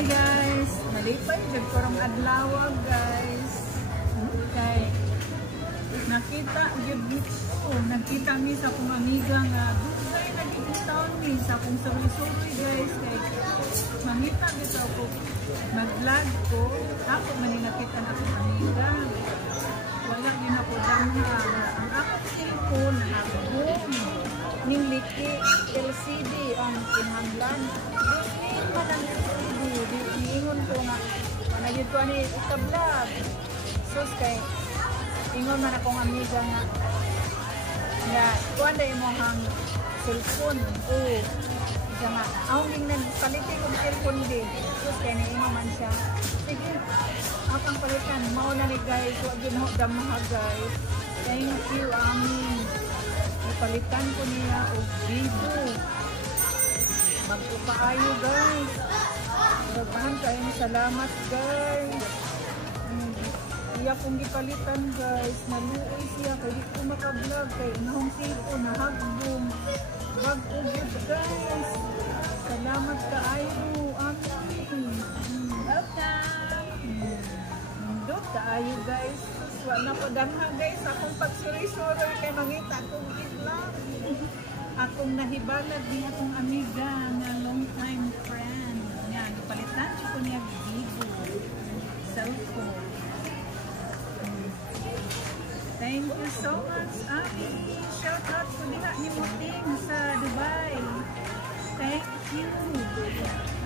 Hi guys, nalipay jud ko rong adlaw guys. Okay. Nakita mi sa akong amiga nga dugay nagkitaon mi sa akong suri-suri guys kay mangita bitaw ko mag-vlog ko ako man nakita na akong amiga. Wala din ako damha ang akong cellphone nag-boom ning liki LCD ang kinahanglan. Ingon ko nga managid ko ani ika-vlog. Sus kay ingon man akong amiga nga kuan day mo hang cellphone o nga ako ning nagpaliti kong cellphone din. Sus kay ingon man siya sige akong palitan mao na ni guys wa gyud ho damha guys. Thank you amin palitan ko niya og Vivo. Magpapaayo guys. Magpahan kayo salamat guys. Iya kong gipalitan guys. Naluoy siya kaya di ko makablog kaya nahong sipo nahagbong. Bag-ugod guys. Salamat kaayo. Amin. Welcome. Mundot kaayo guys. Wala pa damha guys. Akong pagsuri-suri kay mangita akong vlog. Akong nahibalag din akong amiga na long time friend. Yan, palitan ko niya Vivo cellphone. Thank you so much, Ami. Shout out ko diha ni Muting sa Dubai. Thank you.